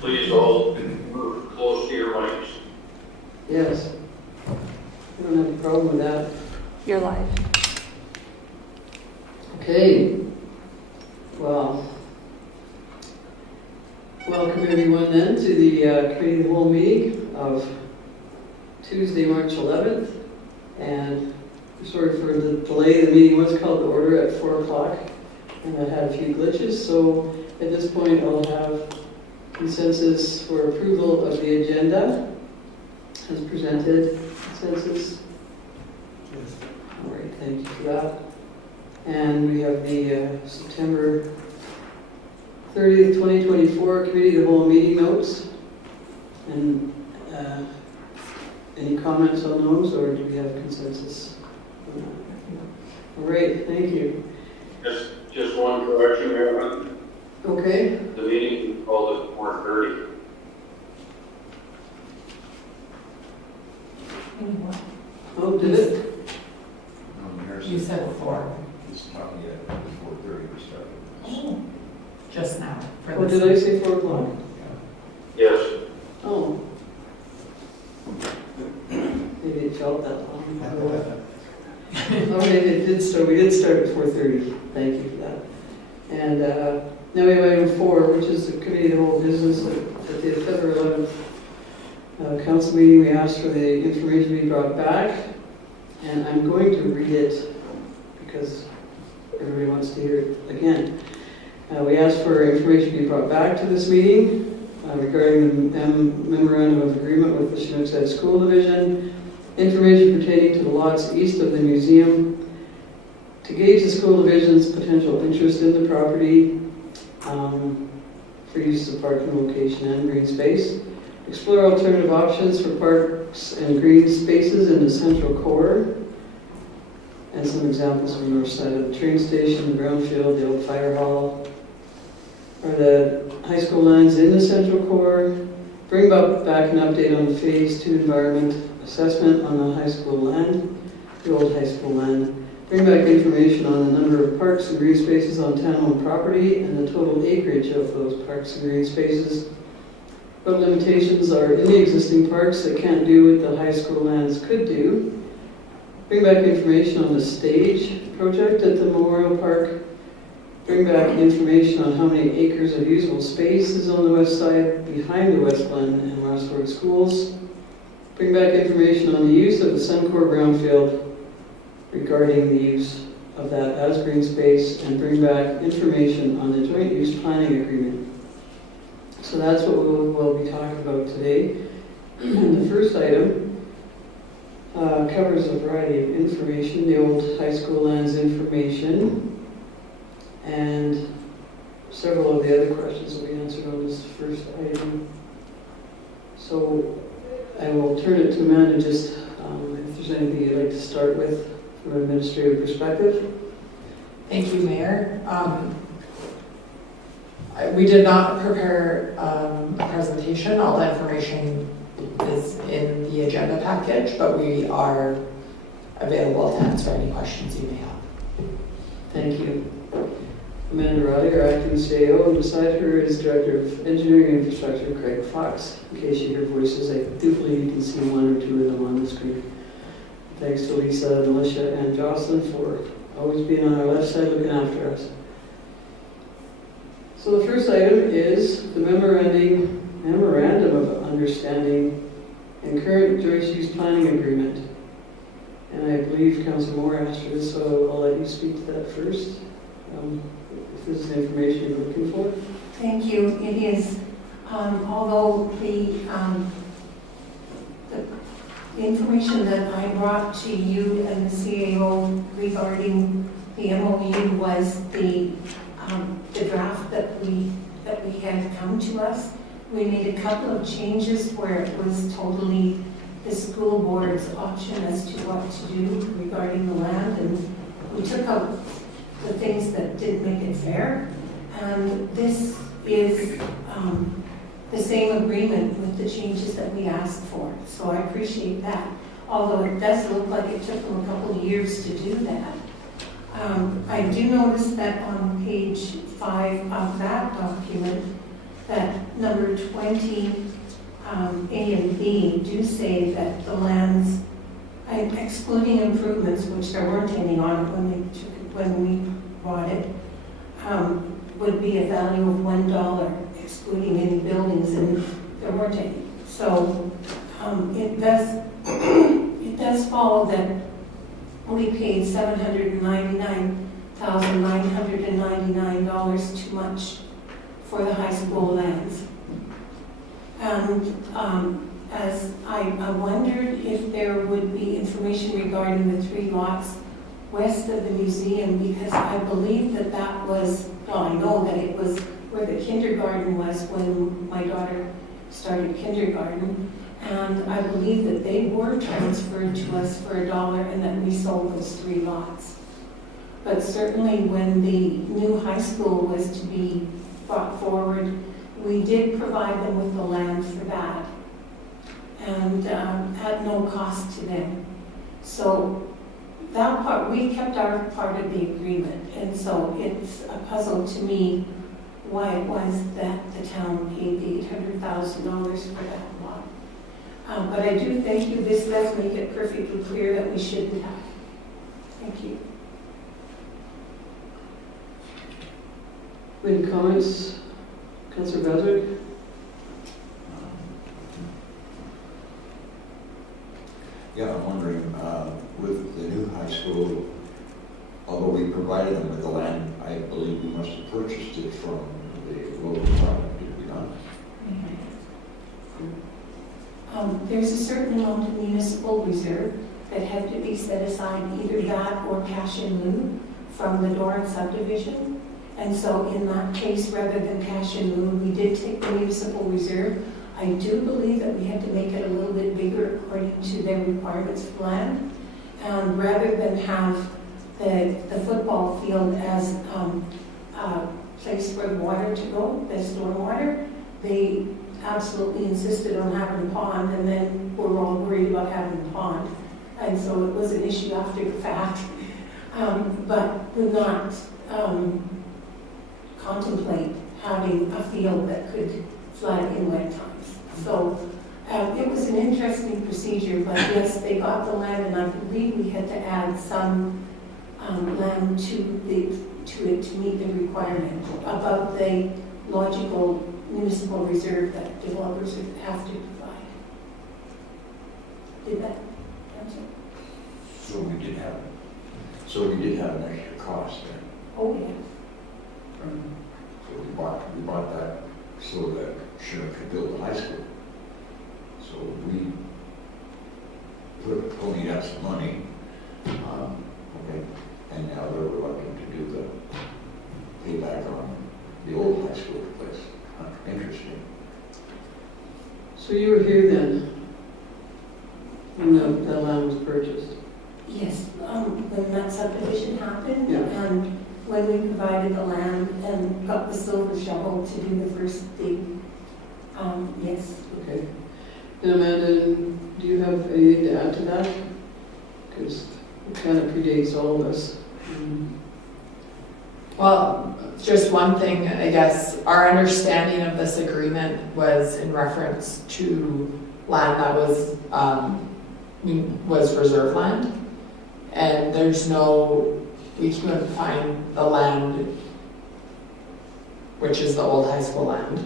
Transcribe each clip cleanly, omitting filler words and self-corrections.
please all move close to your mics. Yes. I don't have a problem with that. You're live. Okay. Well, welcome everyone then to the committee of the whole meeting of Tuesday, March 11th. And sorry for the delay. The meeting was called to order at 4 o'clock and I had a few glitches. So at this point I'll have consensus for approval of the agenda as presented. Consensus? All right, thank you for that. And we have the September 30th, 2024 Committee of the Whole meeting notes. And any comments on those, or do we have consensus on that? All right, thank you. Just one correction, Mayor. Okay. The meeting is called at 4:30. Oh, did it? You said 4. It's not yet, before 30 we started. Oh, just now. For Oh, this. did I say 4 o'clock? Yes. Oh. Maybe it felt that long. Oh, maybe it did start. We did start at 4:30. Thank you for that. And now we have item 4, which is the committee of the whole business at the February 11th council meeting. We asked for the information to be brought back, and I'm going to read it because everybody wants to hear it again. We asked for information to be brought back to this meeting regarding the memorandum of agreement with the Chinook Side School Division, information pertaining to the lots east of the museum, to gauge the school division's potential interest in the property for use of parking location and green space, explore alternative options for parks and green spaces in the central core, and some examples from the north side of the train station, the brownfield, the old fire hall, or the high school lands in the central core, bring back an update on the phase 2 environment assessment on the high school land, the old high school land, bring back information on the number of parks and green spaces on town-owned property and the total acreage of those parks and green spaces, what limitations are in the existing parks that can't do what the high school lands could do, bring back information on the stage project at the Memorial Park, bring back information on how many acres of usable space is on the west side behind the West Glen and Rossford schools, bring back information on the use of the Suncor brownfield regarding the use of that as green space, and bring back information on the joint use planning agreement. So that's what we'll be talking about today. And the first item covers a variety of information, the old high school lands information, and several of the other questions will be answered on this first item. So I will turn it to Amanda just if there's anything you'd like to start with from an administrative perspective. Thank you, Mayor. We did not prepare a presentation. All the information is in the agenda package, but we are available to answer any questions you may have. Thank you. Amanda Roddick, acting CAO, and beside her is Director of Engineering and Infrastructure, Craig Fox. In case you hear voices, I do believe you can see one or two of them on the screen. Thanks to Lisa, Militia, and Jocelyn for always being on our left side looking after us. So the first item is the memorandum of understanding and current joint use planning agreement. And I believe Councillor Moore asked for this, so I'll let you speak to that first. If this is the information you're looking for. Thank you. It is, although the information that I brought to you and the CAO regarding the MOU was the draft that we had come to us. We made a couple of changes where it was totally the school board's option as to what to do regarding the land, and we took out the things that didn't make it fair. And this is the same agreement with the changes that we asked for. So I appreciate that. Although it does look like it took them a couple of years to do that. I do notice that on page 5 of that document that number 20, A and B do say that the lands, excluding improvements, which there weren't any on it when we bought it, would be a value of $1, excluding any buildings, and there weren't any. So it does follow that we paid $799,999 too much for the high school lands. And as I wondered if there would be information regarding the 3 lots west of the museum, because I believe that was, well, I know that it was where the kindergarten was when my daughter started kindergarten. And I believe that they were transferred to us for $1 and that we sold those 3 lots. But certainly when the new high school was to be brought forward, we did provide them with the land for that, and at no cost to them. So that part, we kept our part of the agreement, and so it's a puzzle to me why it was that the town paid the $800,000 for that lot. But I do thank you. This does make it perfectly clear that we shouldn't have. Thank you. Any comments? Councillor Broderick? Yeah, I'm wondering, with the new high school, although we provided them with the land, I believe we must have purchased it from the local government, did we not? There's a certain amount of municipal reserve that had to be set aside, either that or cash in lieu from the Doran subdivision. And so in that case, rather than cash in lieu, we did take the municipal reserve. I do believe that we had to make it a little bit bigger according to their requirements for land. And rather than have the football field as a place for the water to go, the storm water, they absolutely insisted on having a pond, and then we were all worried about having a pond. And so it was an issue after the fact. But would not contemplate having a field that could flood in wet times. So it was an interesting procedure, but yes, they got the land, and I believe we had to add some land to it to meet the requirement above the logical municipal reserve that developers have to provide. Did that answer? So we did have an extra cost then. Oh, yes. So we bought that so that Sheriff could build a high school. So we ponied up some money, okay, and now they're reluctant to do the payback on the old high school place. Interesting. So you were here then, when the land was purchased? Yes, when that subdivision happened, Yeah. and when we provided the land and got the silver shovel to do the first thing, yes. Okay. And Amanda, do you have anything to add to that? Because it kind of predates all of us. Well, just one thing, I guess, our understanding of this agreement was in reference to land that was reserve land. And we couldn't find the land, which is the old high school land,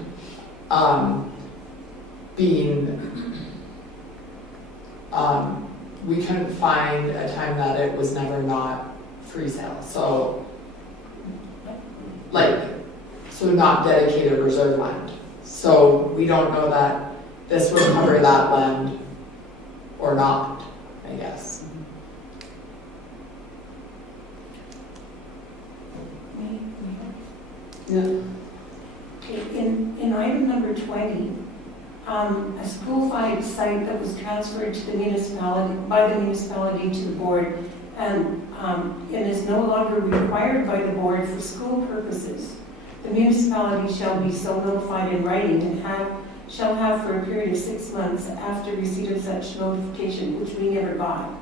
we couldn't find a time that it was never not free sale. So not dedicated reserve land. So we don't know that this would cover that land or not, I guess. Yeah. In item number 20, a school-wide site that was transferred to the municipality, by the municipality to the board, and is no longer required by the board for school purposes. The municipality shall be so notified in writing and shall have for a period of 6 months after receipt of such notification, which we never got,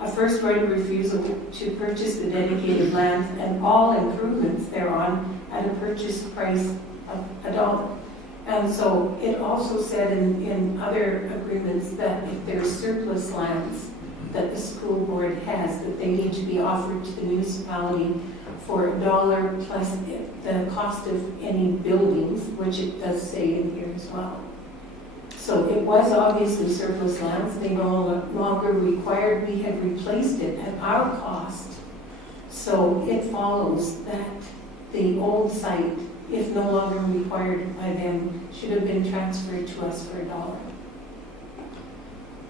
a first right of refusal to purchase the dedicated land and all improvements thereon at a purchase price of $1. And so it also said in other agreements that if there's surplus lands that the school board has, that they need to be offered to the municipality for $1 plus the cost of any buildings, which it does say in here as well. So it was obviously surplus lands, they no longer required, we had replaced it at our cost. So it follows that the old site, if no longer required by them, should have been transferred to us for $1.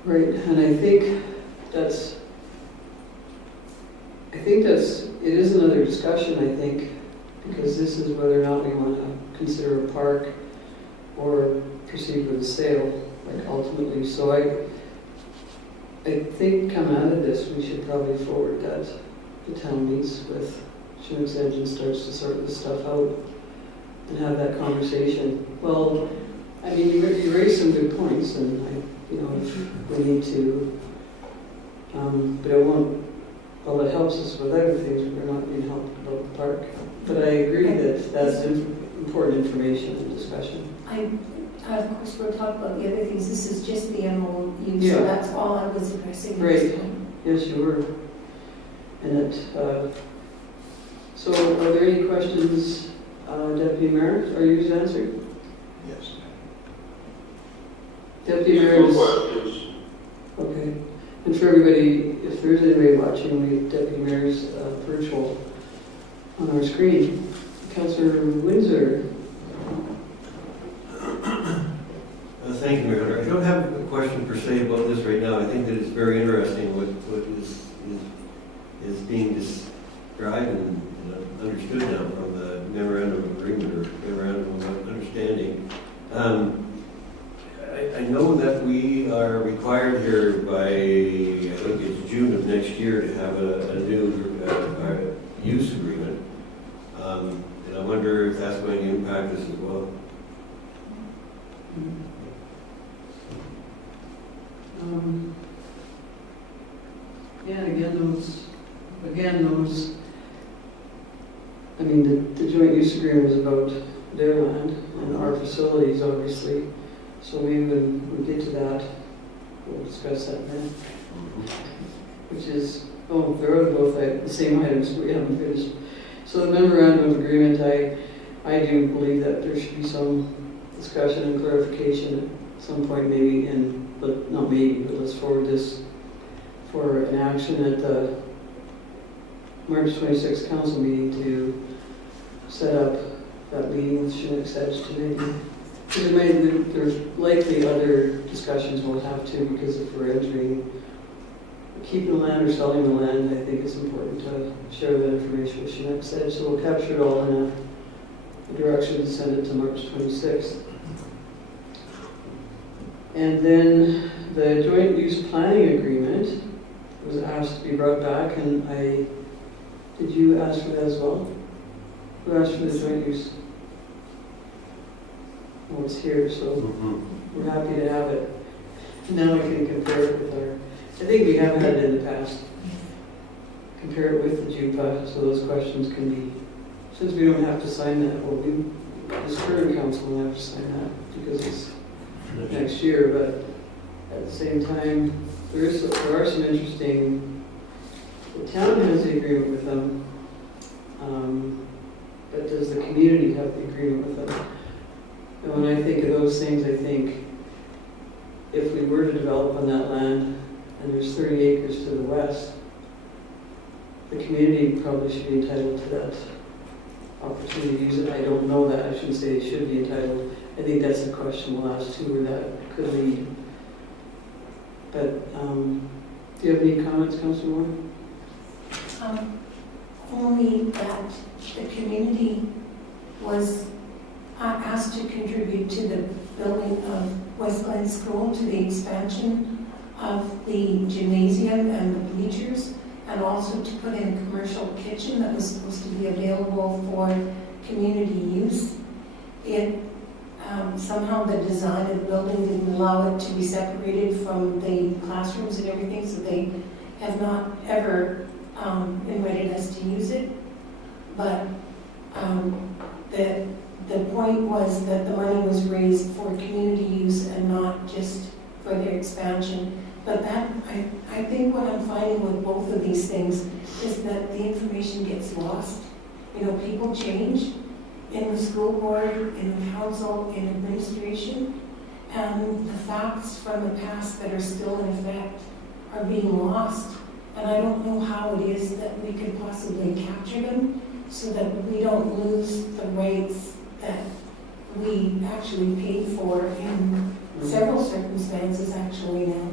Right, and I think it is another discussion, I think, because this is whether or not we want to consider a park or proceed with a sale, like ultimately. So I think coming out of this, we should probably forward that the town meets with Chinook's Edge and starts to sort this stuff out and have that conversation. Well, I mean, you raised some good points, and if we need to, but it won't. Well, it helps us with other things. We're not being helped about the park. But I agree that that's important information and discussion. Of course, we'll talk about the other things. This is just the MOU, Yeah. so that's all I was addressing Right. this time. Yes, you were. And so are there any questions, Deputy Mayor? Are yours answered? Yes. Deputy Mayor No is... questions. Okay. And for everybody, if there's anybody watching, we have Deputy Mayor's virtual on our screen. Councillor Windsor. Thank you, Mayor Hunter. I don't have a question per se about this right now. I think that it's very interesting what is being described and understood now from the memorandum of agreement or memorandum of understanding. I know that we are required here by, I think it's June of next year, to have a new use agreement. And I wonder if that's going to impact us as well. Yeah, again, those, I mean, the joint use agreement is about their land and our facilities, obviously. So maybe when we get to that, we'll discuss that then. Which is, they're both the same items, we haven't finished. So the memorandum of agreement, I do believe that there should be some discussion and clarification at some point, maybe, but not maybe, but let's forward this for an action at the March 26th council meeting to set up that meeting with Chinook's Edge to maybe, because there's likely other discussions we'll have to, because if we're entering, keeping the land or selling the land, I think it's important to share that information with Chinook's Edge. So we'll capture it all in a direction to send it to March 26th. And then the joint use planning agreement was asked to be brought back, and did you ask for that as well? Who asked for the joint use? Well, it's here, so we're happy to have it. Now we can compare it with I think we have had it in the past. Compare it with the JUPA, so those questions can be, since we don't have to sign that, well, this current council will have to sign that because it's next year, but at the same time, there are some interesting, the town has the agreement with them, but does the community have the agreement with them? And when I think of those things, I think if we were to develop on that land, and there's 30 acres to the west, the community probably should be entitled to that opportunity to use it. I don't know that, I shouldn't say it should be entitled. I think that's a question we'll ask too, where that could lead. But do you have any comments, Councillor Moore? Only that the community was asked to contribute to the building of Westland School, to the expansion of the gymnasium and the bleachers, and also to put in a commercial kitchen that was supposed to be available for community use. Somehow the design of the building didn't allow it to be separated from the classrooms and everything, so they have not ever invited us to use it. But the point was that the money was raised for community use and not just for their expansion. But that, I think what I'm finding with both of these things is that the information gets lost. You know, people change in the school board, in the council, in administration, and the facts from the past that are still in effect are being lost. And I don't know how it is that we could possibly capture them so that we don't lose the rights that we actually paid for in several circumstances actually now.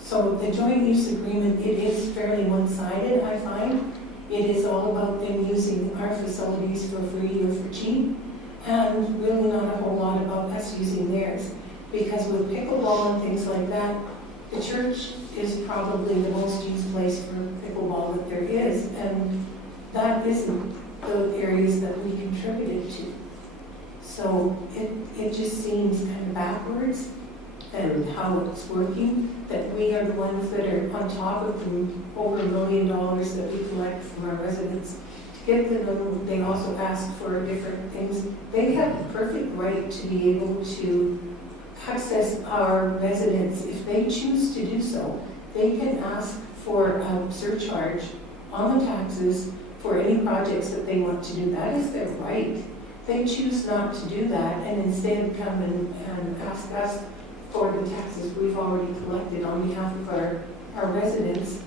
So the joint use agreement, it is fairly one-sided, I find. It is all about them using our facilities for free or for cheap, and really not a whole lot about us using theirs. Because with pickleball and things like that, the church is probably the most used place for pickleball that there is, and that isn't the areas that we contributed to. So it just seems kind of backwards and how it's working, that we are the ones that are on top of the over $1 million that we collect from our residents. To get to them, they also ask for different things. They have the perfect right to be able to access our residents if they choose to do so. They can ask for a surcharge on the taxes for any projects that they want to do. That is their right. They choose not to do that and instead come and ask us for the taxes we've already collected on behalf of our residents.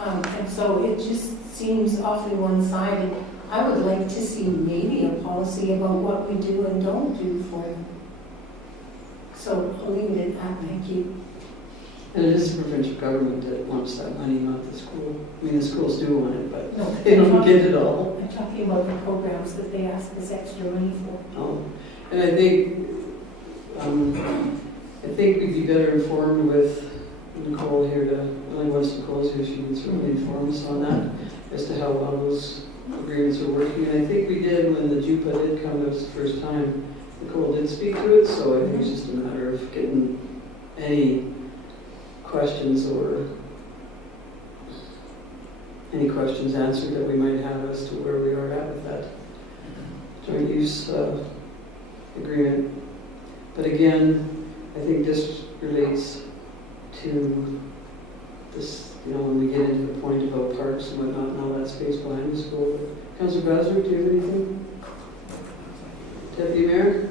And so it just seems awfully one-sided. I would like to see maybe a policy about what we do and don't do for them. So I'll leave it at that, thank you. And it is the provincial government that wants that money, not the school. I mean, the schools do want it, but No, they don't get it all. I'm talking about the programs that they ask us extra money for. Oh, and I think we'd be better informed with Nicole here once Nicole's here, she can certainly inform us on that, as to how well those agreements are working. And I think we did when the JUPA did come, that was the first time Nicole did speak to it, so I think it's just a matter of getting any questions answered that we might have as to where we are at with that joint use agreement. But again, I think this relates to this, you know, when we get into the point about parks and whatnot and all that space behind the school. Councillor Brassard, do you have anything? Deputy Mayor?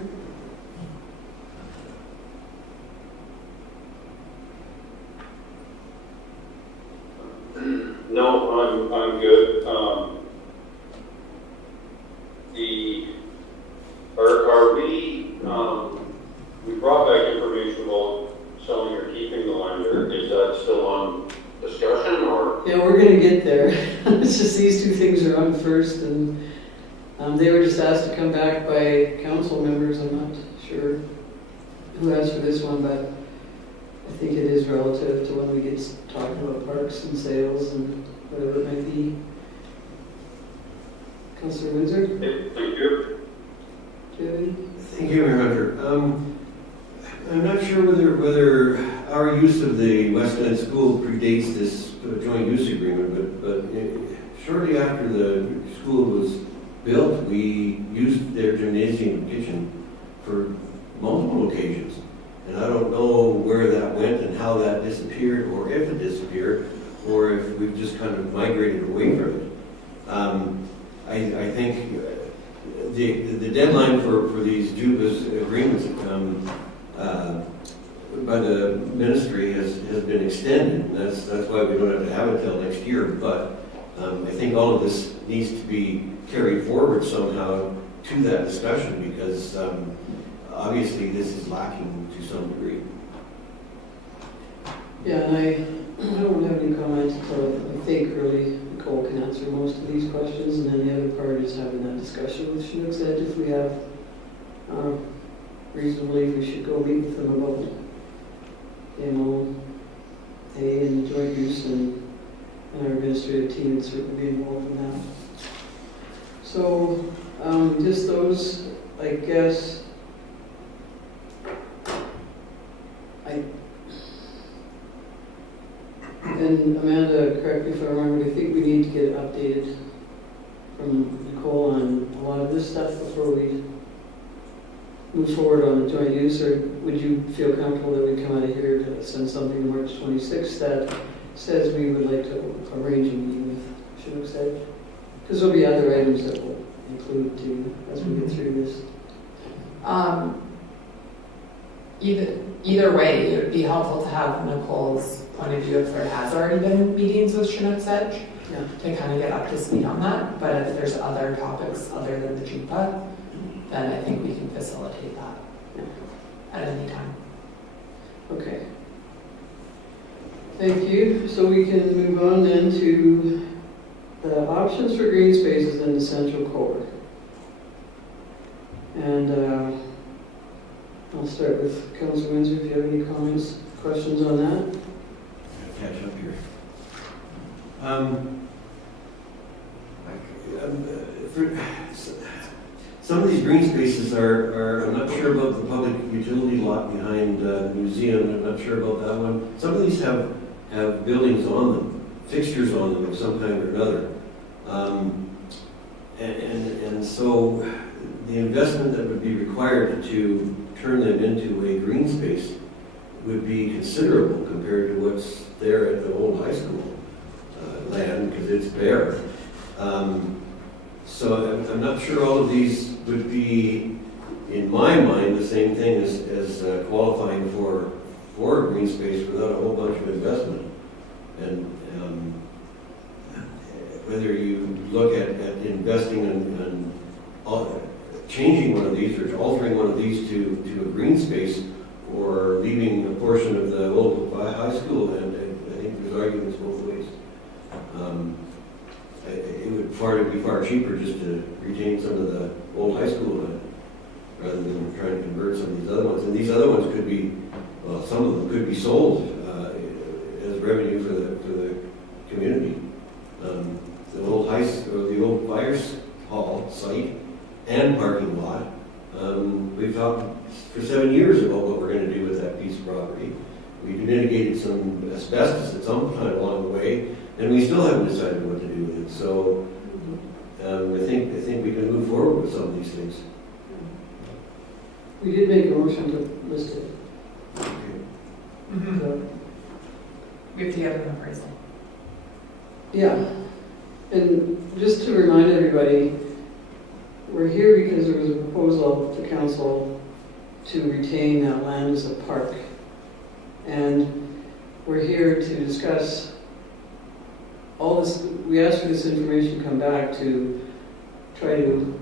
No, I'm good. We brought back information about selling or keeping the lender. Is that still on discussion or? Yeah, we're gonna get there. It's just these two things are on first, and they were just asked to come back by council members. I'm not sure who asked for this one, but I think it is relative to when we get talking about parks and sales and whatever it might be. Councillor Windsor, do Thank you. you have any? Thank you, Mayor Hunter. I'm not sure whether our use of the West End School predates this joint use agreement, but shortly after the school was built, we used their gymnasium and kitchen for multiple occasions. And I don't know where that went and how that disappeared, or if it disappeared, or if we've just kind of migrated away from it. I think the deadline for these JUPA's agreements by the ministry has been extended, and that's why we don't have to have it till next year. But I think all of this needs to be carried forward somehow to that discussion, because obviously this is lacking to some degree. Yeah, and I don't have any comments until I think really Nicole can answer most of these questions, and then the other part is having that discussion with Chinook said if we have reason to believe we should go meet with them about, you know, and the joint use, and our administrative team would certainly be involved in that. So, just those, I guess, and Amanda, correct me if I'm wrong, but I think we need to get it updated from Nicole on a lot of of this stuff before we move forward on the joint use, or would you feel comfortable that we come out of here to send something March 26th that says we would like to arrange a meeting with Chinook Sedge? Because there'll be other items that we'll include too as we get through this. Either way, it would be helpful to have Nicole's point of view if there has already been meetings with Chinook Sedge Yeah. to kind of get up to speed on that. But if there's other topics other than the JUPA, then I think we can facilitate that at any time. Okay. Thank you. So we can move on then to the options for green spaces in the central core. And I'll start with Councilor Windsor, if you have any comments, questions on that. Catch up here. Some of these green spaces are, I'm not sure about the public utility lot behind the museum, I'm not sure about that one. Some of these have buildings on them, fixtures on them of some kind or another. And so the investment that would be required to turn them into a green space would be considerable compared to what's there at the old high school land, because it's bare. So I'm not sure all of these would be, in my mind, the same thing as qualifying for a green space without a whole bunch of investment. And whether you look at investing in changing one of these or altering one of these to a green space, or leaving a portion of the old high school, and I think there's arguments both ways. It would be far cheaper just to retain some of the old high school land, rather than trying to convert some of these other ones. And these other ones could be, well, some of them could be sold as revenue for the community. The old the old fire hall site and parking lot. We've talked for 7 years about what we're going to do with that piece of property. We mitigated some asbestos at some time along the way, and we still haven't decided what to do with it. So I think we can move forward with some of these things. We did make a motion to list it. Mm-hmm. So, We have to get an appraisal. yeah. And just to remind everybody, we're here because there was a proposal to council to retain that land as a park. And we're here to discuss all this. We asked for this information to come back to try to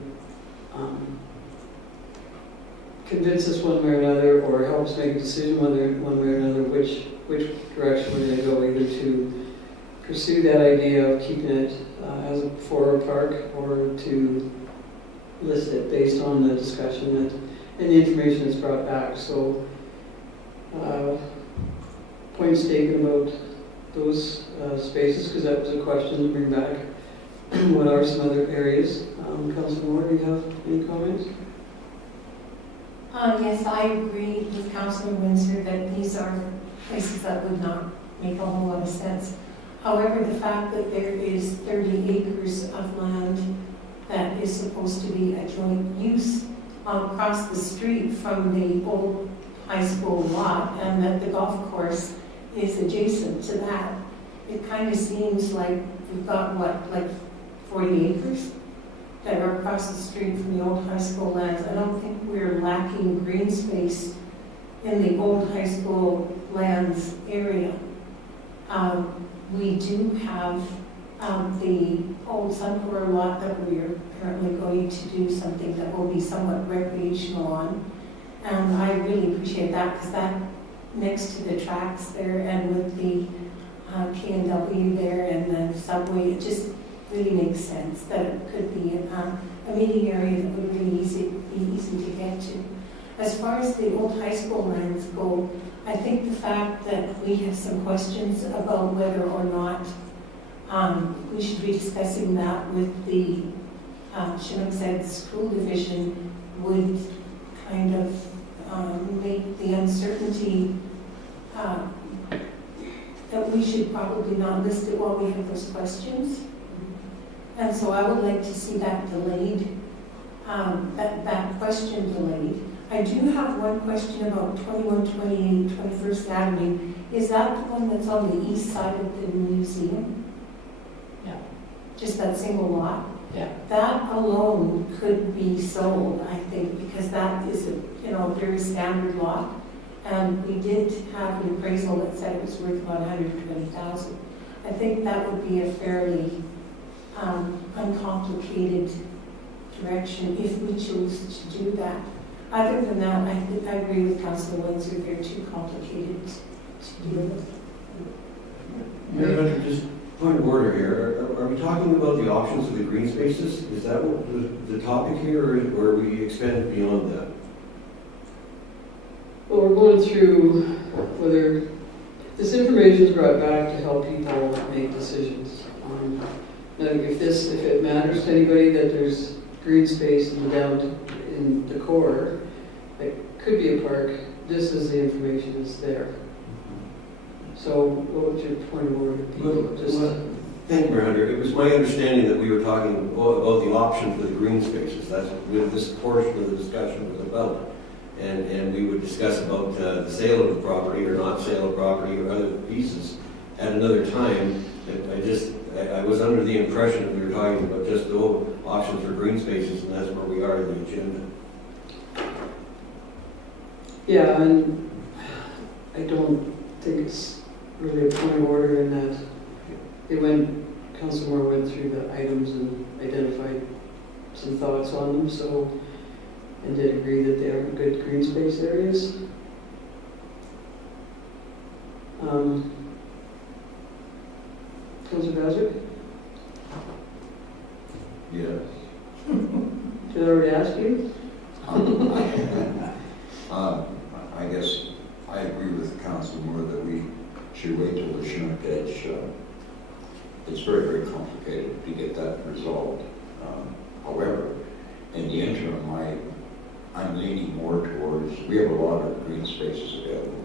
convince us one way or another, or help us make a decision one way or another which direction we're going to go, either to pursue that idea of keeping it for a park, or to list it based on the discussion and the information that's brought back. So points taken about those spaces, because that was a question to bring back. What are some other areas? Councilor Moore, do you have any comments? Yes, I agree with Councilor Windsor that these are places that would not make a whole lot of sense. However, the fact that there is 30 acres of land that is supposed to be a joint use across the street from the old high school lot, and that the golf course is adjacent to that, it kind of seems like we've got, what, like 40 acres that are across the street from the old high school lands. I don't think we're lacking green space in the old high school lands area. We do have the old Suncor lot that we are apparently going to do something that will be somewhat recreational on. And I really appreciate that, because that next to the tracks there, and with the K&W there and the subway, it just really makes sense that it could be a meeting area that would be easy to get to. As far as the old high school lands go, I think the fact that we have some questions about whether or not we should be discussing that with the Chinook Sedge School Division would kind of make the uncertainty that we should probably not list it while we have those questions. And so I would like to see that delayed that question delayed. I do have one question about 2128 21st Avenue. Is that the one that's on the east side of the museum? Yeah. Just that single lot? Yeah. That alone could be sold, I think, because that is a very standard lot. And we did have an appraisal that said it was worth about 120,000. I think that would be a fairly uncomplicated direction if we choose to do that. Other than that, I agree with Councillor Windsor, they're too complicated to deal with. Mayor Hunter, just point of order here. Are we talking about the options of the green spaces? Is that what the topic here, or are we expanded beyond that? Well, we're going through whether this information is brought back to help people make decisions. Now, if it matters to anybody that there's green space in the core, that could be a park, this is the information that's there. So what would your point of order be? Thank you, Mayor Hunter. It was my understanding that we were talking about the option for the green spaces. That's what this portion of the discussion was about. And we would discuss about the sale of the property or not sale of property or other pieces at another time. I was under the impression that we were talking about just the options for green spaces, and that's where we are in the agenda. Yeah, and I don't think it's really a point of order in that Councilor Moore went through the items and identified some thoughts on them, and did agree that they are good green space areas. Councilor Bowser? Yes. Did I already ask you? I guess I agree with Councilor Moore that we should wait till the Chinook Edge. It's very, very complicated to get that resolved. However, in the interim, I'm leaning more towards, we have a lot of green spaces available.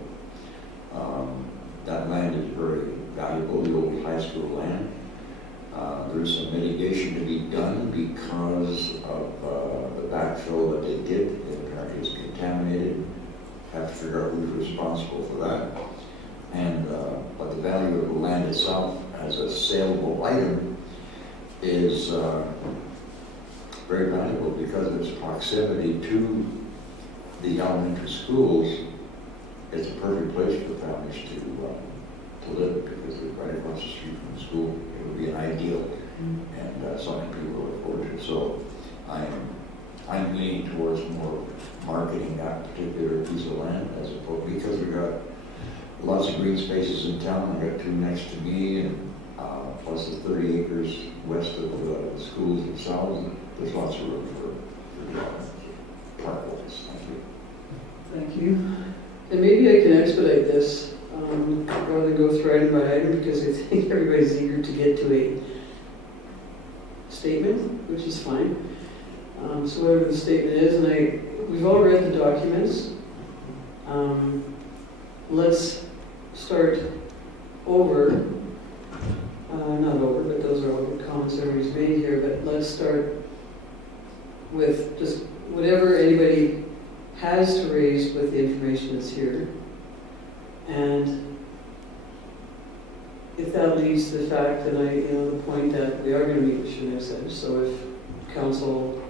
That land is very valuable, the old high school land. There's some mitigation to be done because of the backfill that they did. It apparently is contaminated. Have to figure out who's responsible for that. And but the value of the land itself as a saleable item is very valuable because of its proximity to the elementary schools. It's a perfect place for families to live because they're right across the street from the school. It would be an ideal and something people look forward to. So I'm leaning towards more marketing that particular piece of land as opposed, because we've got lots of green spaces in town. I've got 2 next to me, and plus the 30 acres west of the schools themselves. There's lots of room for park holders. Thank you. Thank you. And maybe I can expedite this rather than go through item by item, because I think everybody's eager to get to a statement, which is fine. So whatever the statement is, and we've all read the documents. Let's start over, not over, but those are all the comments everybody's made here, but let's start with just whatever anybody has to raise with the information that's here. And if that leads to the fact that the point that we are going to meet with Chinook's Edge, so if council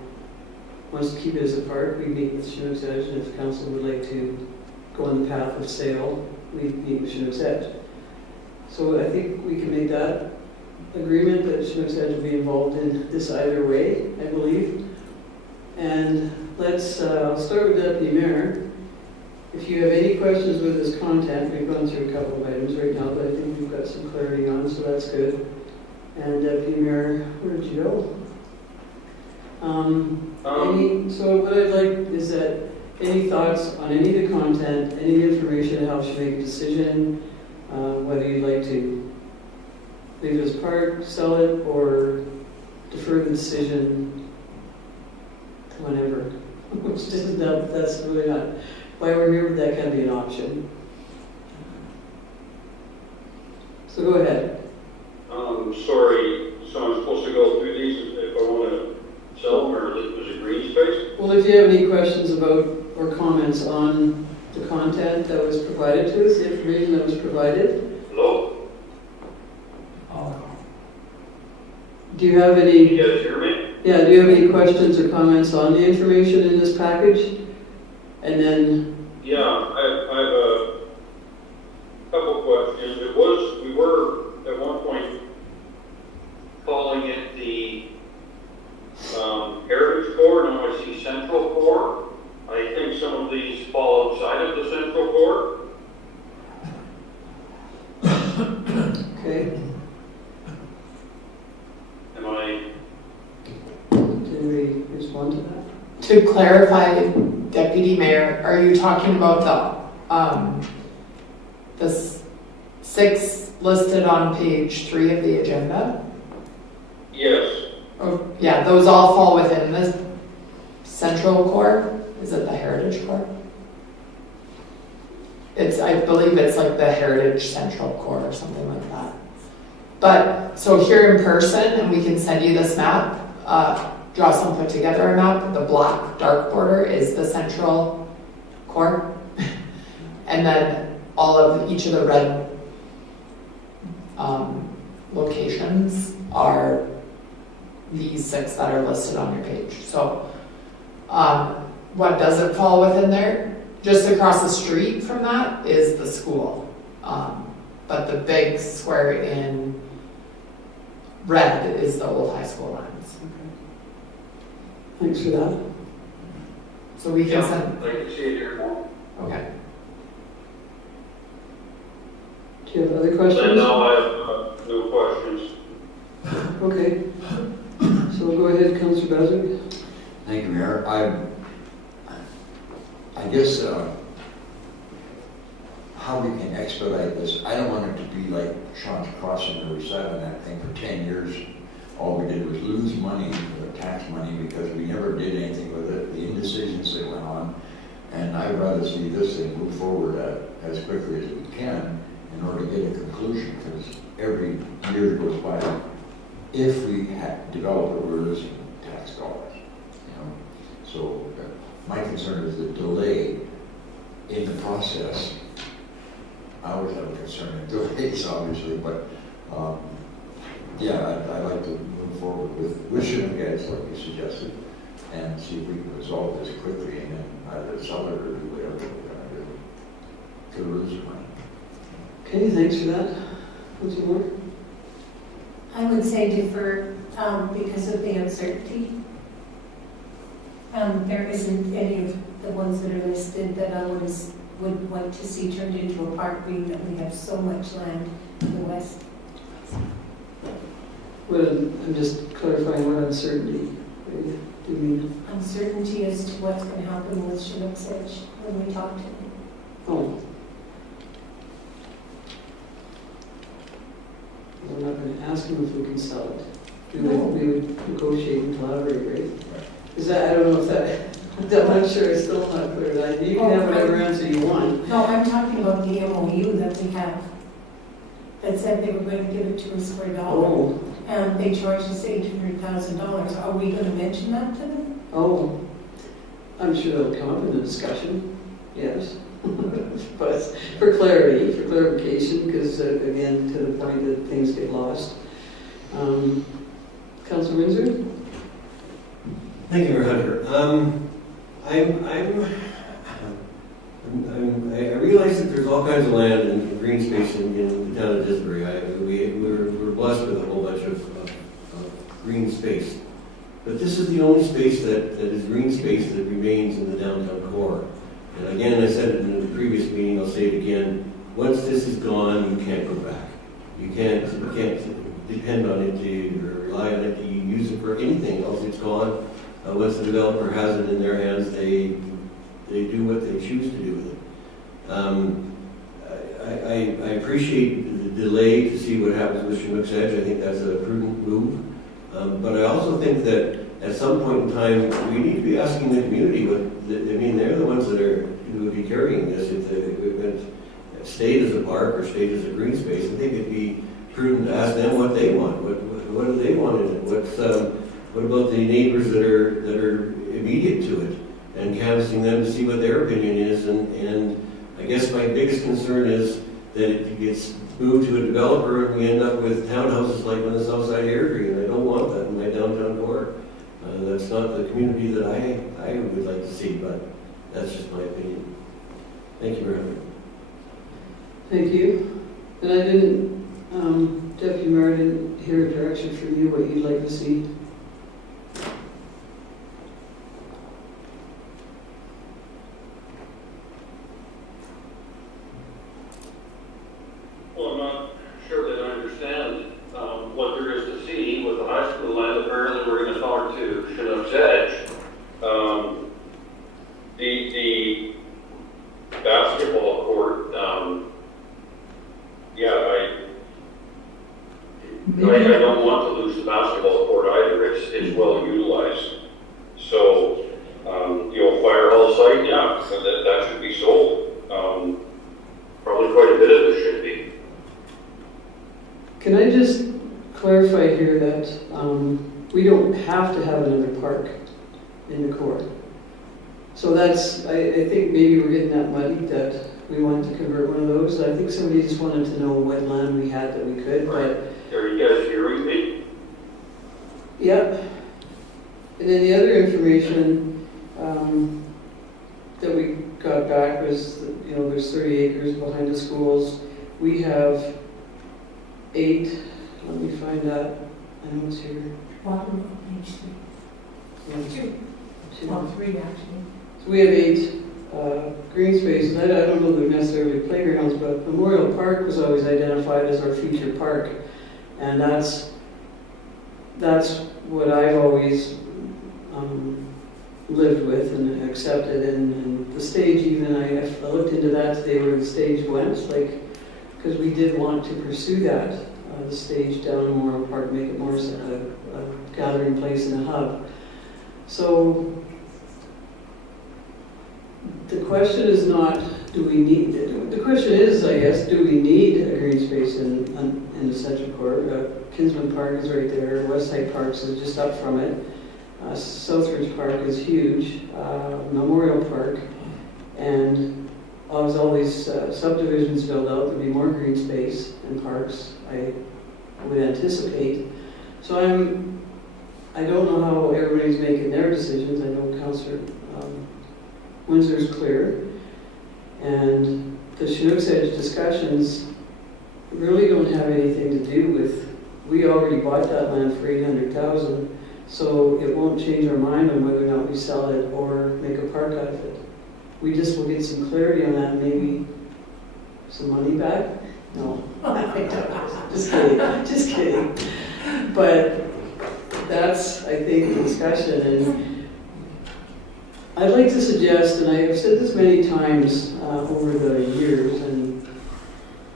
wants to keep it as a park, we meet with Chinook's Edge, and if council would like to go on the path of sale, we meet with Chinook's Edge. So I think we can make that agreement that Chinook's Edge will be involved in this either way, I believe. And I'll start with Deputy Mayor. If you have any questions with this content, we've gone through a couple of items right now that I think we've got some clarity on, so that's good. And Deputy Mayor, where did you go? So what I'd like is that any thoughts on any of the content, any of the information that helps you make a decision, whether you'd like to leave it as part, sell it, or defer the decision to whenever. Which isn't that's really not why we're here, but that can be an option. So go ahead. Sorry, so I'm supposed to go through these if I want to sell them or it was a green space? Well, if you have any questions about or comments on the content that was provided to us, the information that was provided, Hello? do you have Can any, you guys hear me? yeah, do you have any questions or comments on the information in this package? And then, Yeah, I have a couple questions. We were at one point calling it the Heritage Core, now I see Central Core. I think some of these fall outside of the Central Core. okay, Am I, did anybody respond to that? To clarify, Deputy Mayor, are you talking about the 6 listed on page 3 of the agenda? yes, Oh, yeah, those all fall within the central core? Is it the heritage core? I believe it's like the heritage central core or something like that. But, so here in person, and we can send you this map, Jocelyn put together a map, the black dark border is the central core. And then each of the red locations are these 6 that are listed on your page. So what doesn't fall within there, just across the street from that is the school. But the big square in red is the old high school lands. Thanks for that. So we can yeah, send, I can see it here. okay. Do you have other Then questions? now I have no questions. Okay. So we'll go ahead, Councillor Bazard. Thank you, Mayor. I guess how we can expedite this, I don't want it to be like Sean's Crossing where we sat on that thing for 10 years. All we did was lose money, tax money, because we never did anything with it, the indecisions that went on. And I'd rather see this thing move forward as quickly as we can in order to get a conclusion, because every year goes by, if we develop it, we're losing tax dollars, you know. So my concern is the delay in the process. I always have a concern in delays, obviously, but yeah, I'd like to move forward with Chinook guys like you suggested, and see if we can resolve this quickly, and then either sell it or do whatever we're gonna do to lose the money. Okay, thanks for that. Councillor Moore? I would say defer because of the uncertainty. There isn't any of the ones that are listed that I would want to see turned into a park, being that we have so much land in the west. Well, I'm just clarifying what uncertainty do you mean? Uncertainty as to what's going to happen with Chinook's Edge when we talk to them. Oh. We're not going to ask them if we can sell it. We would negotiate and collaborate, right? Is that, I don't know if that, I'm not sure, it's still not clear. You can have whatever answer you want. No, I'm talking about the MOU that we have that said they were going to give it to us for $1. Oh, And they charged us $800,000. Are we going to mention that to them? oh. I'm sure that'll come up in the discussion, yes. But for clarity, for clarification, because again, to the point that things get lost. Councillor Windsor? Thank you, Mayor Hunter. I realize that there's all kinds of land and green space in the town of Disbury. We're blessed with a whole bunch of green space. But this is the only space that is green space that remains in the downtown core. And again, I said it in the previous meeting, I'll say it again, once this is gone, you can't go back. You can't depend on it or rely on it to use it for anything else. It's gone. Once the developer has it in their hands, they do what they choose to do with it. I appreciate the delay to see what happens with Chinook's Edge. I think that's a prudent move. But I also think that at some point in time, we need to be asking the community they're the ones that who would be carrying this. If the equipment stayed as a park or stayed as a green space, I think it'd be prudent to ask them what they want. What do they want in it? what about the neighbors that are immediate to it? And canvassing them to see what their opinion is, and I guess my biggest concern is that it gets moved to a developer and we end up with townhouses like on the south side of Airdrie, and I don't want that in my downtown core. That's not the community that I would like to see, but that's just my opinion. Thank you very much. Thank you. And I didn't, Deputy Mayor, I didn't hear a direction from you, what you'd like to see. Well, I'm not sure that I understand what there is to see with the high school land. Apparently, we're going to talk to Chinook's Edge. The basketball court, I don't want to lose the basketball court either. It's well utilized. So, fire hall site, yeah, that should be sold. Probably quite a bit of it should be. Can I just clarify here that we don't have to have another park in the core? So that's, I think maybe we're getting that muddy that we want to convert one of those. I think somebody just wanted to know what land we had that we could, but... Are you guys hearing me? Yep. And then the other information that we got back was, there's 30 acres behind the schools. We have 8, let me find that, I know it's here. Bottom of page 3. Yeah, 2. Well, 3 actually. So we have 8 green spaces. I don't know they're necessarily playgrounds, but Memorial Park was always identified as our future park. And that's what I've always lived with and accepted. And the stage, even I looked into that today where the stage went, because we did want to pursue that, the stage down in Memorial Park, make it more a gathering place and a hub. So the question is not, do we need, the question is, I guess, do we need a green space in the Central Core? Kinsman Park is right there, West Side Parks is just up from it. Southridge Park is huge, Memorial Park, and as all these subdivisions build out, there'll be more green space and parks, I would anticipate. So I don't know how everybody's making their decisions. I know Councillor Windsor's clear, and the Chinook's Edge discussions really don't have anything to do with, we already bought that land for $800,000, so it won't change our mind on whether or not we sell it or make a park out of it. We just will get some clarity on that, maybe some money back? No, just kidding. But that's, I think, the discussion, and I'd like to suggest, and I have said this many times over the years, and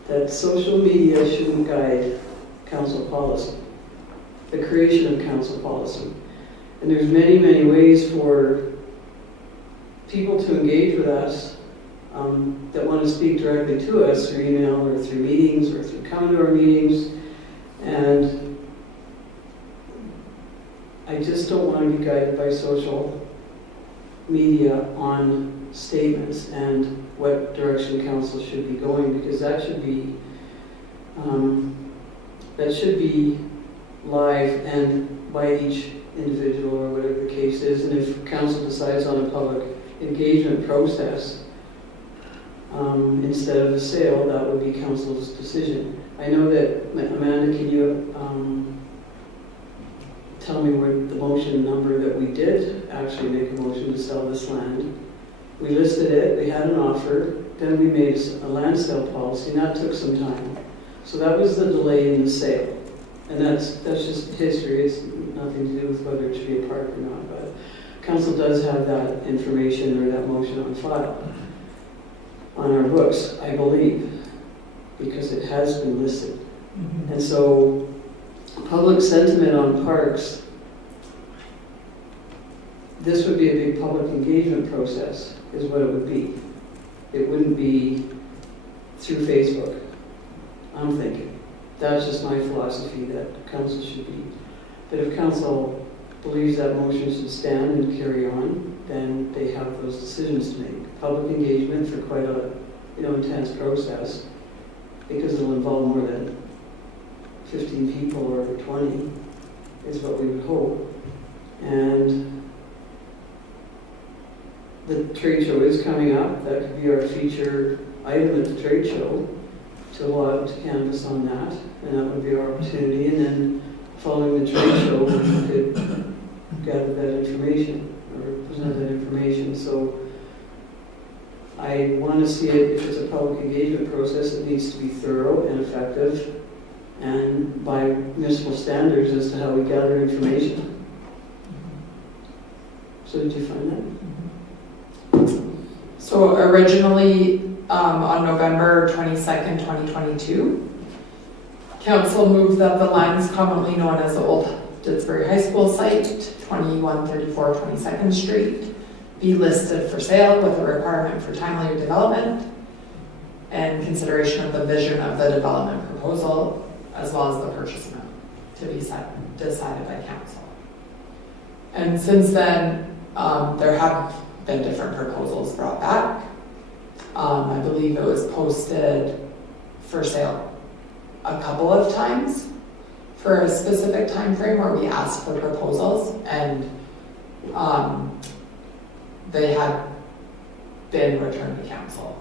that social media shouldn't guide council policy, the creation of council policy. And there's many, many ways for people to engage with us that want to speak directly to us through email or through meetings or through coming to our meetings. And I just don't want to be guided by social media on statements and what direction council should be going, because that should be live and by each individual or whatever the case is. And if council decides on a public engagement process instead of a sale, that would be council's decision. I know that, Amanda, can you tell me what the motion number that we did actually make a motion to sell this land? We listed it, we had an offer, then we made a land sale policy, and that took some time. So that was the delay in the sale. And that's just history, it's nothing to do with whether it should be a park or not, but council does have that information or that motion on file on our books, I believe, because it has been listed. Mm-hmm. And so public sentiment on parks, this would be a big public engagement process, is what it would be. It wouldn't be through Facebook, I'm thinking. That's just my philosophy, that council should be. But if council believes that motion should stand and carry on, then they have those decisions to make. Public engagement for quite a, intense process, because it'll involve more than 15 people or 20, is what we would hope. And the trade show is coming up. That could be our feature item at the trade show, to log, to canvas on that, and that would be our opportunity. And then following the trade show, we could gather that information, or present that information. So I want to see it, if it's a public engagement process, it needs to be thorough and effective, and by municipal standards as to how we gather information. So did you find that? So originally, on November 22nd, 2022, council moved that the lands commonly known as the old Didsbury High School site, 2134 22nd Street, be listed for sale with a requirement for timely development and consideration of the vision of the development proposal, as well as the purchase amount to be decided by council. And since then, there have been different proposals brought back. I believe it was posted for sale a couple of times for a specific time frame where we asked for proposals, and they had been returned to council.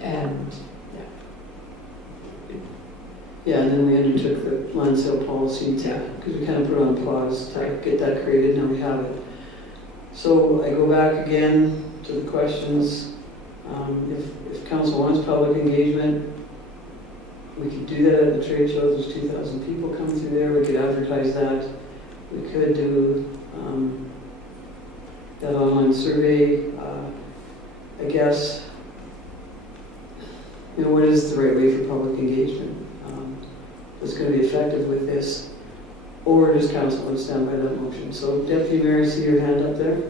And Yeah, and then we undertook the land sale policy because we kind of put it on pause to get that created, now we have it. So I go back again to the questions. If council wants public engagement, we could do that at the trade show. There's 2,000 people coming through there. We could advertise that. We could do that online survey. I guess, what is the right way for public engagement that's going to be effective with this? Or does council want to stand by that motion? So Deputy Mayor, I see your hand up there.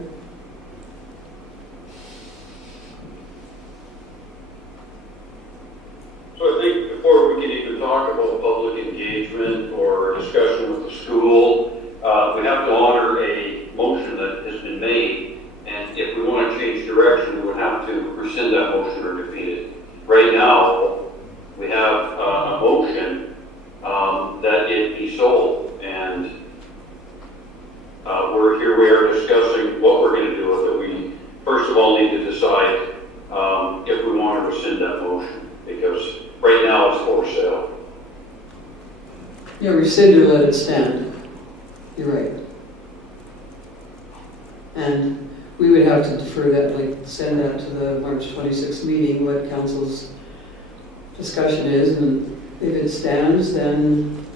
So I think before we can even talk about public engagement or discussion with the school, we have to honor a motion that has been made. And if we want to change direction, we would have to rescind that motion or defeat it. Right now, we have a motion that it be sold. And we are discussing what we're going to do with it. We, first of all, need to decide if we want to rescind that motion, because right now it's for sale. Yeah, rescind or let it stand. You're right. And we would have to defer that, send that to the March 26th meeting, what council's discussion is, and if it stands, then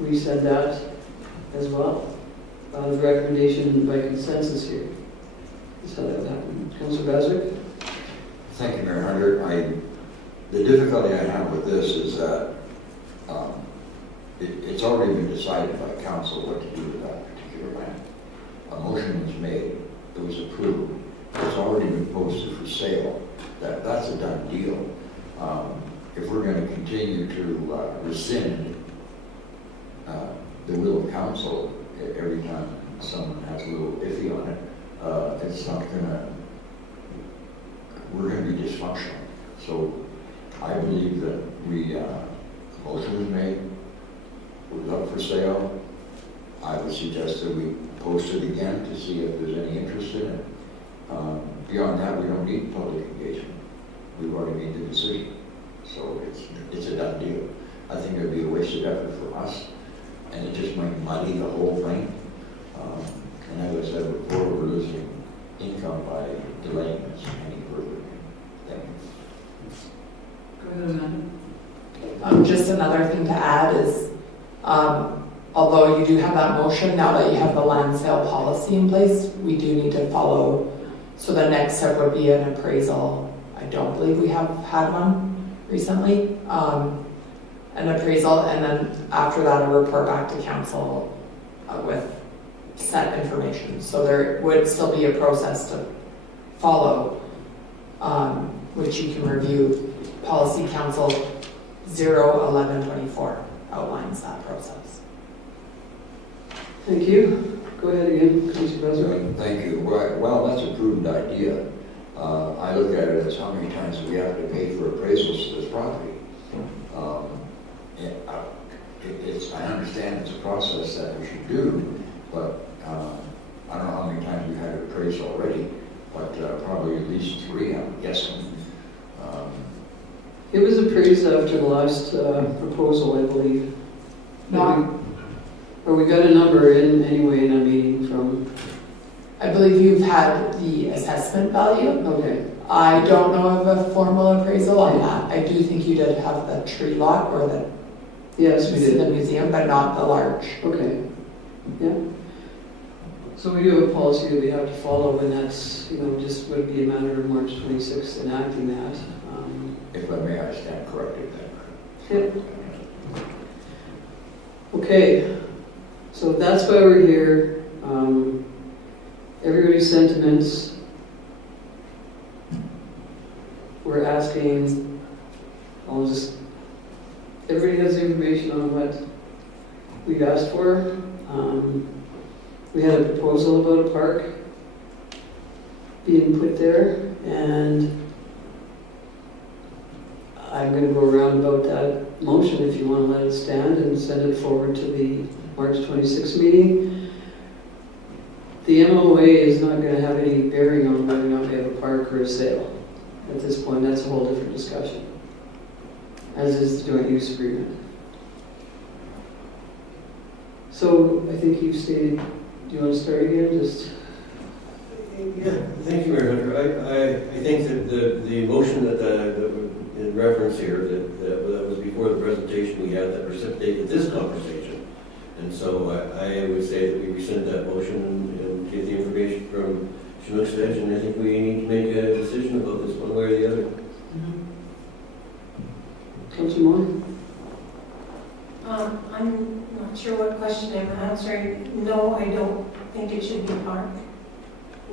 we said that as well. The recommendation by consensus here is how that would happen. Councilor Baswick? Thank you, Mayor Hunter. The difficulty I have with this is that it's already been decided by council what to do with that particular land. A motion was made, it was approved, it's already been posted for sale. That's a done deal. If we're going to continue to rescind the will of council every time someone has a little iffy on it, it's not going to, we're going to be dysfunctional. So I believe that a motion was made, it was up for sale. I would suggest that we post it again to see if there's any interest in it. Beyond that, we don't need public engagement. We've already made the decision. So it's a done deal. I think it would be a wasted effort for us, and it just might muddy the whole thing. And as I said before, we're losing income by delaying this any further. Thank you. Go ahead, Amanda. just another thing to add is, although you do have that motion, now that you have the land sale policy in place, we do need to follow. So the next step would be an appraisal. I don't believe we have had one recently. An appraisal, and then after that, a report back to council with set information. So there would still be a process to follow, which you can review. Policy Council 01124 outlines that process. Thank you. Go ahead again, Councilor President. Thank you. Well, that's a prudent idea. I look at it as how many times we have to pay for appraisals to this property. I understand it's a process that we should do, but I don't know how many times we've had it appraised already, but probably at least 3, I'm guessing. It was appraised after the last proposal, I believe. Or we got a number in anyway in a meeting from, I believe you've had the assessment value. okay, I don't know of a formal appraisal on that. I do think you did have the tree lot or the, yes, we in the did. museum, but not the large. Okay, yeah. So we do have a policy that we have to follow, and that's, just would be a matter of March 26th enacting that. If I may, I stand corrected then. Yep. Okay, so that's why we're here. Everybody's sentiments. We're asking, everybody has the information on what we've asked for. We had a proposal about a park being put there, and I'm going to go around about that motion if you want to let it stand and send it forward to the March 26th meeting. The MOA is not going to have any bearing on whether or not we have a park or a sale. At this point, that's a whole different discussion, as is the joint use agreement. So I think you stated, do you want to start again? Yeah, thank you, Mayor Hunter. I think that the motion that in reference here, that was before the presentation we had that precipitated this conversation. And so I would say that we rescind that motion and get the information from Chinook's Edge, and I think we need to make a decision about this one way or the other. Councilor Moore? I'm not sure what question I'm answering. No, I don't think it should be a park.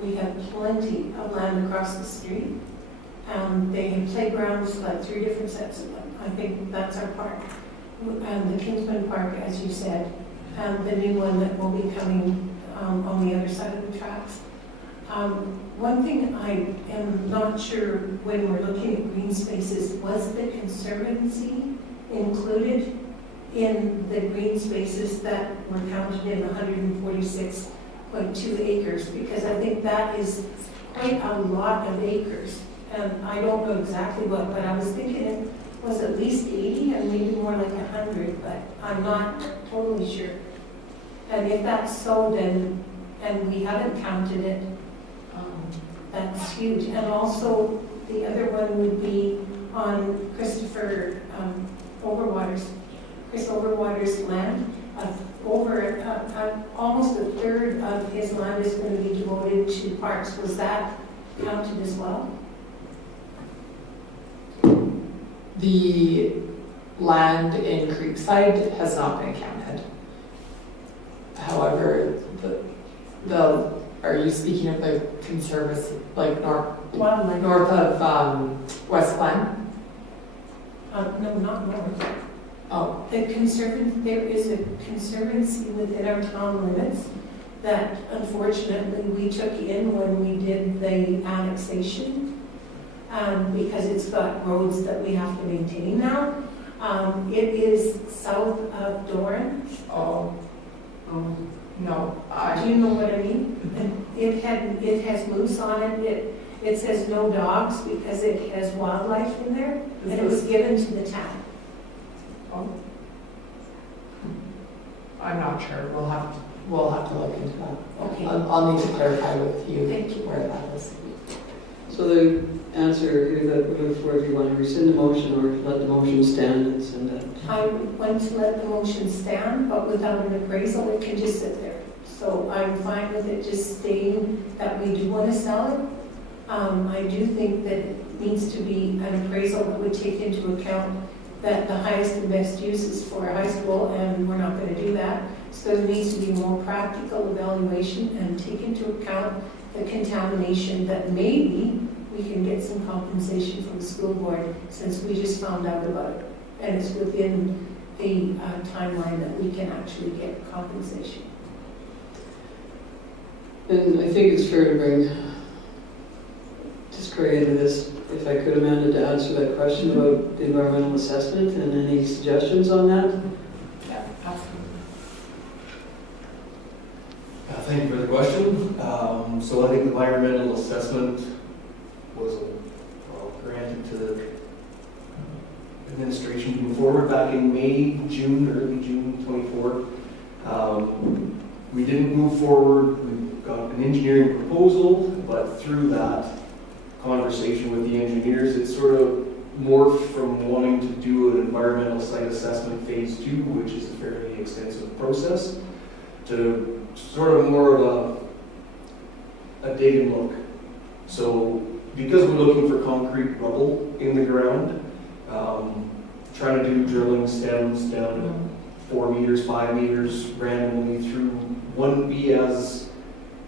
We have plenty of land across the street. They have playgrounds, like 3 different sets of them. I think that's our park. And the Kingsman Park, as you said, and the new one that will be coming on the other side of the tracks. One thing I am not sure when we're looking at green spaces, was the Conservancy included in the green spaces that were counted in 146.2 acres? Because I think that is quite a lot of acres. And I don't know exactly what, but I was thinking it was at least 80 and maybe more like 100, but I'm not totally sure. And if that's so, then, and we haven't counted it, that's huge. And also, the other one would be on Christopher Chris Overwater's land. Almost a third of his land is going to be devoted to parks. Was that counted as well? The land in Creekside has not been counted. However, are you speaking of the Conservancy, like north of West Glen? No, not north. Oh, There is a conservancy within our town limits that unfortunately we took in when we did the annexation, because it's got roads that we have to maintain now. It is south of Doran. no. Do you know what I mean? And it has moose on it. It says no dogs because it has wildlife in there, and it was given to the town. I'm not sure. We'll have to look into that. Okay. I'll need to clarify with you Thank you. where that is. So the answer here that we're looking for, if you want to rescind the motion or let the motion stand and send that. I want to let the motion stand, but without an appraisal, it can just sit there. So I'm fine with it just stating that we do want to sell it. I do think that it needs to be an appraisal that would take into account that the highest and best use is for a high school, and we're not going to do that. So there needs to be more practical evaluation and take into account the contamination that maybe we can get some compensation from the school board, since we just found out about it. And it's within the timeline that we can actually get compensation. And I think it's fair to bring just Craig into this, if I could, Amanda, to answer that question about the environmental assessment and any suggestions on that. Yeah, absolutely. Thank you for the question. So I think the environmental assessment was granted to the administration moving forward back in early June 24. We didn't move forward. We got an engineering proposal, but through that conversation with the engineers, it sort of morphed from wanting to do an environmental site assessment phase 2, which is a fairly extensive process, to sort of more of a dig and look. So because we're looking for concrete rubble in the ground, trying to do drilling stems down to 4 meters, 5 meters randomly through wouldn't be as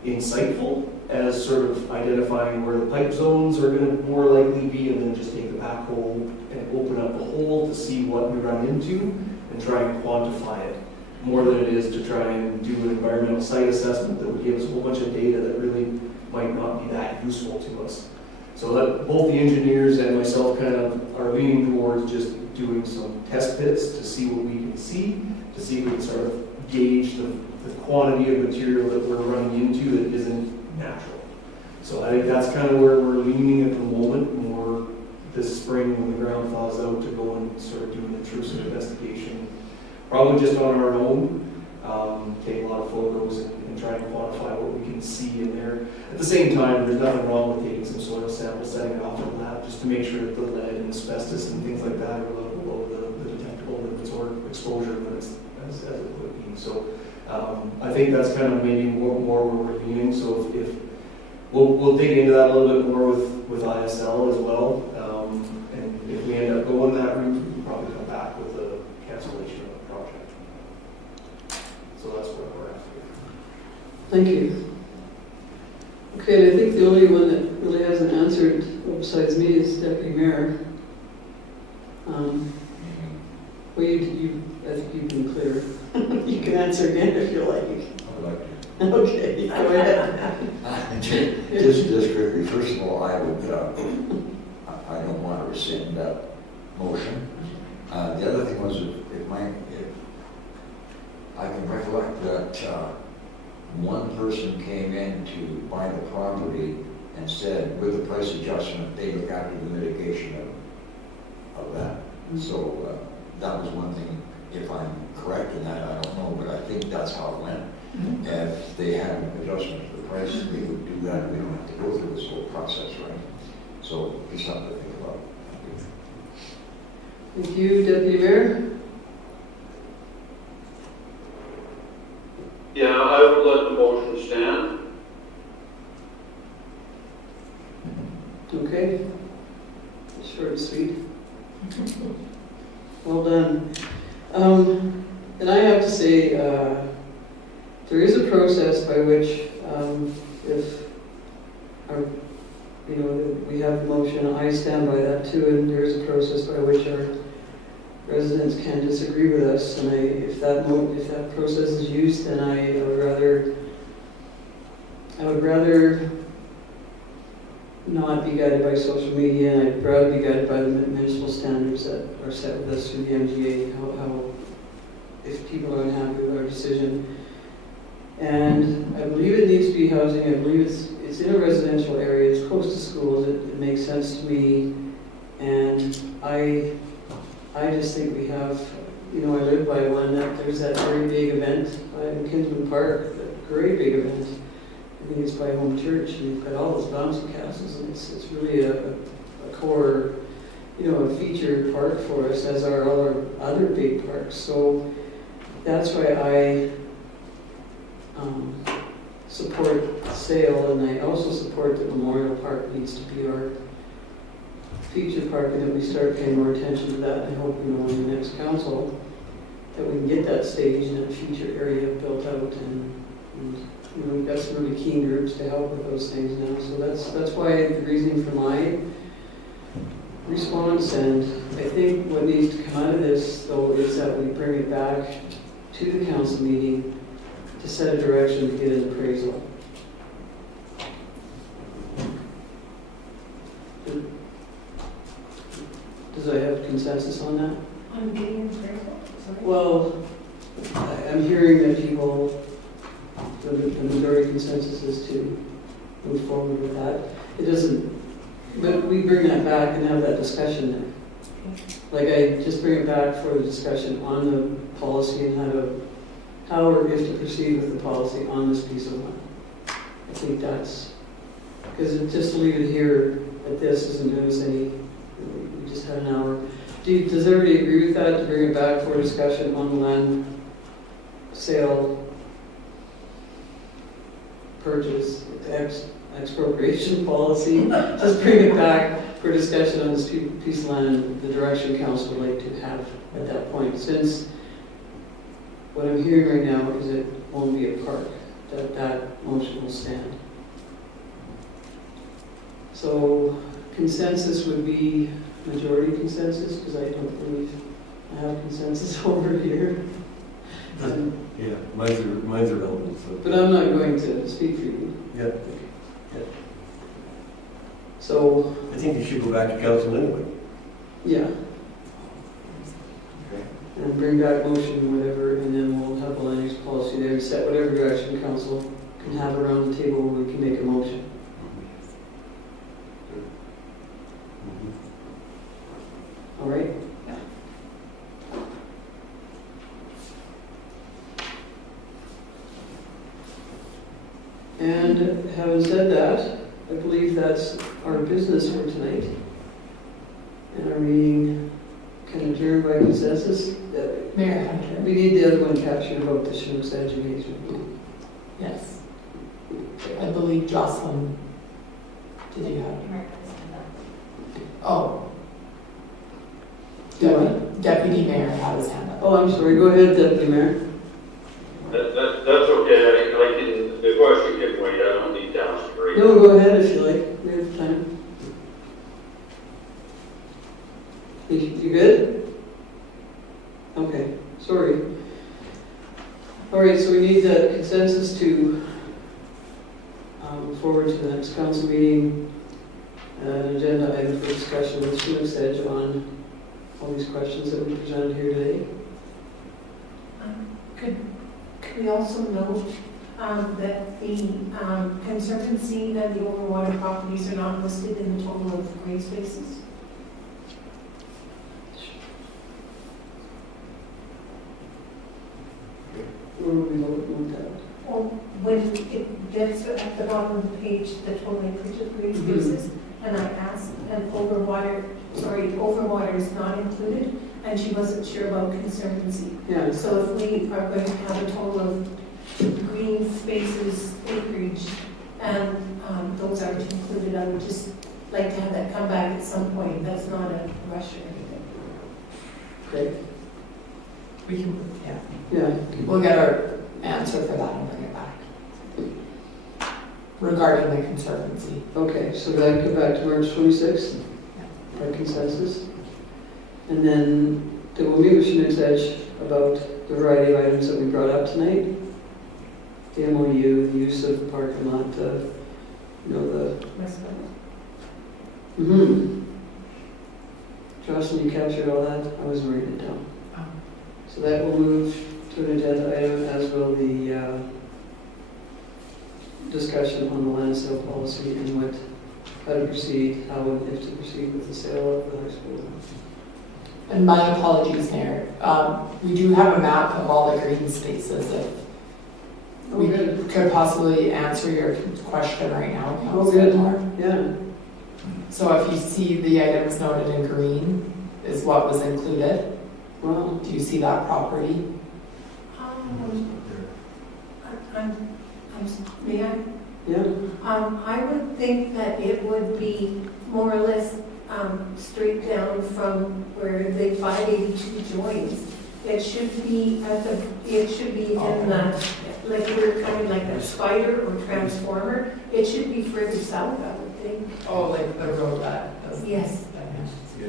insightful as sort of identifying where the pipe zones are going to more likely be, and then just take the backhoe and open up the hole to see what we run into and try and quantify it, more than it is to try and do an environmental site assessment that would give us a whole bunch of data that really might not be that useful to us. So that both the engineers and myself kind of are leaning towards just doing some test pits to see what we can see, to see if we can sort of gauge the quantity of material that we're running into that isn't natural. So I think that's kind of where we're leaning at the moment, more this spring when the ground thaws out, to go and sort of do an intrusive investigation, probably just on our own, take a lot of photos and try and quantify what we can see in there. At the same time, there's nothing wrong with taking some soil samples, setting it off in the lab, just to make sure that the lead and asbestos and things like that are a little below the detectable limits or exposure limits as it would be. So I think that's kind of maybe more where we're leaning. So if we'll dig into that a little bit more with ISL as well. And if we end up going that route, we'll probably come back with a cancellation of the project. So that's where we're at. Thank you. Okay, I think the only one that really hasn't answered besides me is Deputy Mayor. Well, I think you've been clear. You can answer again if you like. I would like to. Okay, go ahead. Just quickly, first of all, I I don't want to rescind that motion. The other thing was, if I can recollect that one person came in to buy the property and said, with the price adjustment, they look after the mitigation of that. So that was one thing. If I'm correct in that, I don't know, but I think that's how it went. If they had an adjustment to the price, they would do that. We don't have to go through this whole process, right? So just something to think about. Thank you, Deputy Mayor. Yeah, I would let the motion stand. Okay. Short and sweet. Well done. And I have to say, there is a process by which, if our, we have the motion, I stand by that too, and there is a process by which our residents can disagree with us, and if that process is used, then I would rather not be guided by social media, and I'd rather be guided by the municipal standards that are set with us through the MGA, how if people are unhappy with our decision. And I believe it needs to be housing. I believe it's in a residential area, it's close to schools, it makes sense to me. And I just think we have, I live by one, there's that very big event in Kinsman Park, that great big event. I think it's by Home Church, and you've got all those bouncy castles, and it's really a core, a featured park for us, as are all our other big parks. So that's why I support sale, and I also support that Memorial Park needs to be our featured park, and that we start paying more attention to that. I hope, in the next council, that we can get that stage and that feature area built out, and we've got some really keen groups to help with those things now. So that's why the reasoning for my response, and I think what needs to come out of this, though, is that we bring it back to the council meeting to set a direction to get an appraisal. consensus on that? On Gideon Trail, sorry. Well, I'm hearing that people, the majority consensus is to move forward with that. It doesn't, but we bring that back and have that discussion there. Like I just bring it back for the discussion on the policy and how or if to proceed with the policy on this piece of land. I think that's, because just to leave it here at this isn't doing us any, we just had an hour. Does everybody agree with that, to bring it back for discussion on the land sale, purchase, expropriation policy? Just bring it back for discussion on this piece of land, the direction council would like to have at that point. Since what I'm hearing right now is it won't be a park, that motion will stand. So consensus would be majority consensus, because I don't believe I have consensus over here. Yeah, mine's are relevant, so. But I'm not going to speak for you. Yeah, So, I think you should go back to council anyway. yeah, Okay. and bring back motion, whatever, and then we'll have a land use policy there, set whatever direction council can have around the table where we can make a motion. All right? And having said that, I believe that's our business for tonight. And our meeting can adjourn by consensus. Mayor Hunter? We need the other one captured about the Chinook's education. Yes. I believe Jocelyn, did you have? Oh. Deputy Mayor had his hand up. Oh, I'm sorry, go ahead, Deputy Mayor. That's okay, I can, the question can wait, I don't need to ask for it. No, go ahead if you like, we have time. You good? Okay, sorry. All right, so we need the consensus to move forward to the next council meeting, an agenda item for discussion with Chinook's Edge on all these questions that we presented here today. Could we also note that the Conservancy and the overwater properties are not listed in the total of green spaces? Where will we look at that? Or when it gets at the bottom of the page, the total acreage of green spaces, and I asked, and overwater is not included, and she wasn't sure about Conservancy. Yeah, So if we are going to have a total of green spaces acreage, and those aren't included, I would just like to have that come back at some point. That's not a rush or anything. okay, We can, yeah. yeah. We'll get our answer for that and bring it back. Regarding the Conservancy. Okay, so that come back to March 26th, by consensus. And then we'll meet with Chinook's Edge about the variety of items that we brought up tonight. The MOU, the use of the parking lot, Jocelyn, you captured all that? I was writing it down. So that will move to an agenda item, as will the discussion on the land sale policy and how to proceed, how and if to proceed with the sale of the high school. And my apologies, Mayor. We do have a map of all the green spaces. If we could possibly answer your question right now, Oh, good. Councilor. Yeah, So if you see the items noted in green is what was included. well, Do you see that property? May I? yeah, I would think that it would be more or less straight down from where the 582 joins. It should be in the, like we're kind of like a spider or transformer. It should be further south, I would think. Oh, like the road that. Yes. Yeah,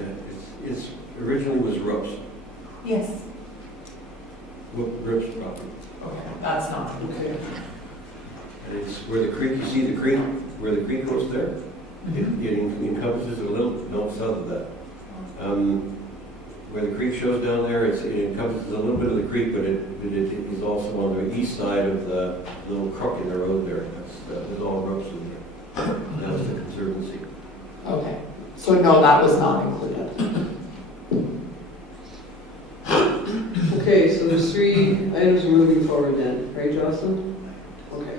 it's originally was Rupp's, Yes. Rupp's property. Okay, that's not. okay. And it's where the creek, you see the creek, where the creek goes there? It encompasses a little, no, south of that. where the creek shows down there, it encompasses a little bit of the creek, but it is also on the east side of the little crook in the road there. There's all ropes in there. That was the conservancy. Okay, so no, that was not included. Okay, so there's 3 items we're moving forward then, right, Jocelyn? Okay.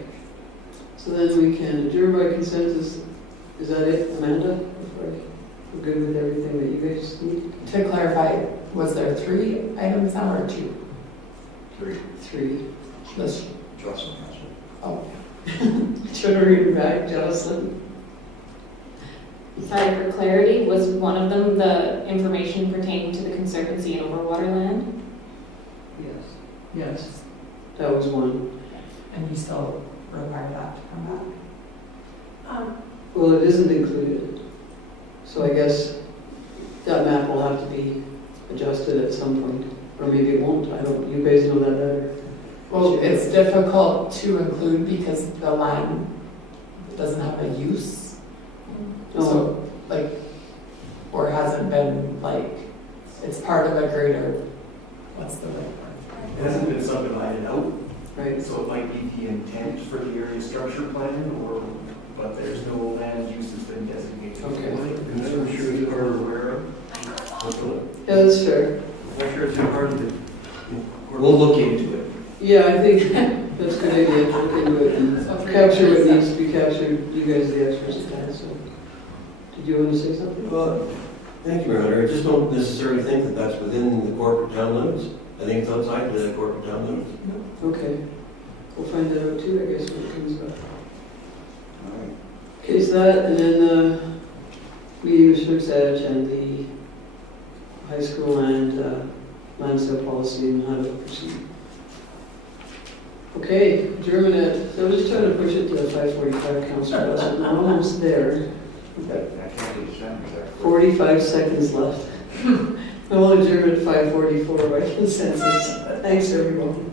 So then we can adjourn by consensus. Is that it, Amanda? We're good with everything that you guys need? To clarify, was there 3 items now or 2? 3. This, Jocelyn has it. oh, Trying to read it back, Jocelyn. Sorry, for clarity, was one of them the information pertaining to the Conservancy and overwater land? Yes. Yes. That was one. and you still require that to come back? Well, it isn't included. So I guess that map will have to be adjusted at some point, or maybe it won't. I don't, you guys know that better. Well, it's difficult to include because the land doesn't have a use. Oh, So, like, or hasn't been, like, it's part of a greater, what's the right word? It hasn't been subdivided out, right. so it might be the intent for the area structure plan, or, but there's no land use that's been designated. Okay. I'm not sure it's part of where. Yeah, that's fair. I'm not sure it's a part of it. We'll look into it. Yeah, I think that's a good idea, to look into it and capture what needs to be captured. You guys are the experts at that, so. Did you want to say something? Well, thank you, Mayor Hunter. I just don't necessarily think that that's within the corporate town limits. I think it's outside the corporate town limits. Okay. We'll find that out too, I guess, when it comes up. All right. Okay, so that, and then meeting with Schmidt Edge and the high school and land sale policy and how to proceed. Okay, German I was just trying to push it to 5:45, Councilor Russell. I'm almost there. We've got I can't get Sam there. 45 seconds left. I will adjourn at 5:44 by consensus. Thanks, everyone.